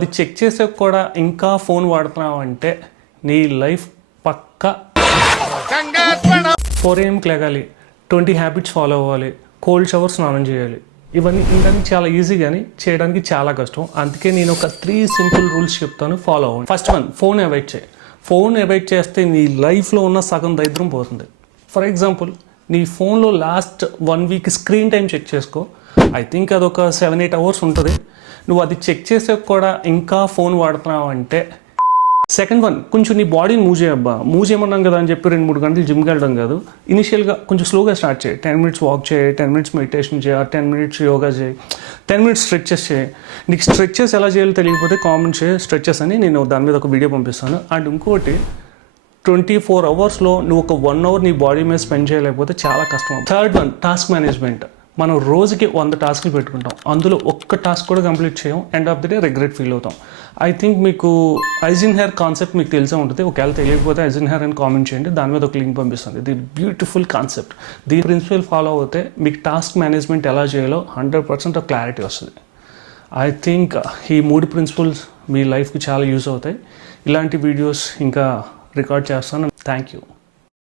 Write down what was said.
అది చెక్ చేసాక కూడా ఇంకా ఫోన్ వాడుతున్నావు అంటే నీ లైఫ్ పక్కా 4 AM లేగాలి, 20 హ్యాబిట్స్ ఫాలో అవ్వాలి, కోల్డ్ షవర్ స్నానం చేయాలి. ఇవన్నీ ఇండానికి చాలా ఈజీ కానీ చేయడానికి చాలా కష్టం. అందుకే నేను ఒక 3 సింపుల్ రూల్స్ చెప్తాను, ఫాలో అవ్వండి. ఫస్ట్ వన్, ఫోన్ అవాయిడ్ చేయి. ఫోన్ అవాయిడ్ చేస్తే నీ లైఫ్లో ఉన్న సగం దరిద్రం పోతుంది. ఫర్ ఎగ్జాంపుల్, నీ ఫోన్లో last 1 week screen time check చేసుకో. ఐ థింక్ అదొక 7-8 అవర్స్ ఉంటుంది. నువ్వు అది చెక్ చేసాక కూడా ఇంకా ఫోన్ వాడుతున్నావు అంటే. సెకండ్ వన్, కొంచెం నీ బాడీని మూవ్ చేయబ్బా. మూవ్ చేయమన్నాం కదా అని చెప్పి 2-3 గంటలు జిమ్కి వెళ్ళడం కాదు. ఇనిషియల్గా కొంచెం స్లోగా స్టార్ట్ చేయి. 10 minutes వాక్ చేయి, 10 minutes మెడిటేషన్ చేయి, 10 minutes యోగా చేయి, 10 minutes స్ట్రెచెస్ చేయి. నీకు స్ట్రెచెస్ ఎలా చేయాలో తెలియకపోతే కామెంట్ చేయి స్ట్రెచెస్ అని, నేను దాని మీద ఒక వీడియో పంపిస్తాను. అండ్ ఇంకోటి, 24 అవర్స్లో నువ్వు ఒక 1 hour నీ బాడీ మీద స్పెండ్ చేయలేకపోతే చాలా కష్టం. Third one, task management. మనం రోజుకి 100 టాస్క్లు పెట్టుకుంటాం, అందులో ఒక్క టాస్క్ కూడా కంప్లీట్ చేయం. End of the day regret feel అవుతాం. ఐ థింక్ మీకు ఐజిన్ హెయిర్ కాన్సెప్ట్ మీకు తెలిసే ఉంటుంది. ఒకవేళ తెలియకపోతే ఐజిన్ హెయిర్ అని కామెంట్ చేయండి, దాని మీద ఒక లింక్ పంపిస్తుంది. ఇది బ్యూటిఫుల్ కాన్సెప్ట్. దీని ప్రిన్సిపల్ ఫాలో అవుతే మీకు టాస్క్ మేనేజ్మెంట్ ఎలా చేయాలో 100% క్లారిటీ వస్తుంది. ఐ థింక్ ఈ 3 ప్రిన్సిపల్స్ మీ లైఫ్కి చాలా యూజ్ అవుతాయి. ఇలాంటి వీడియోస్ ఇంకా రికార్డ్ చేస్తాను. Thank you.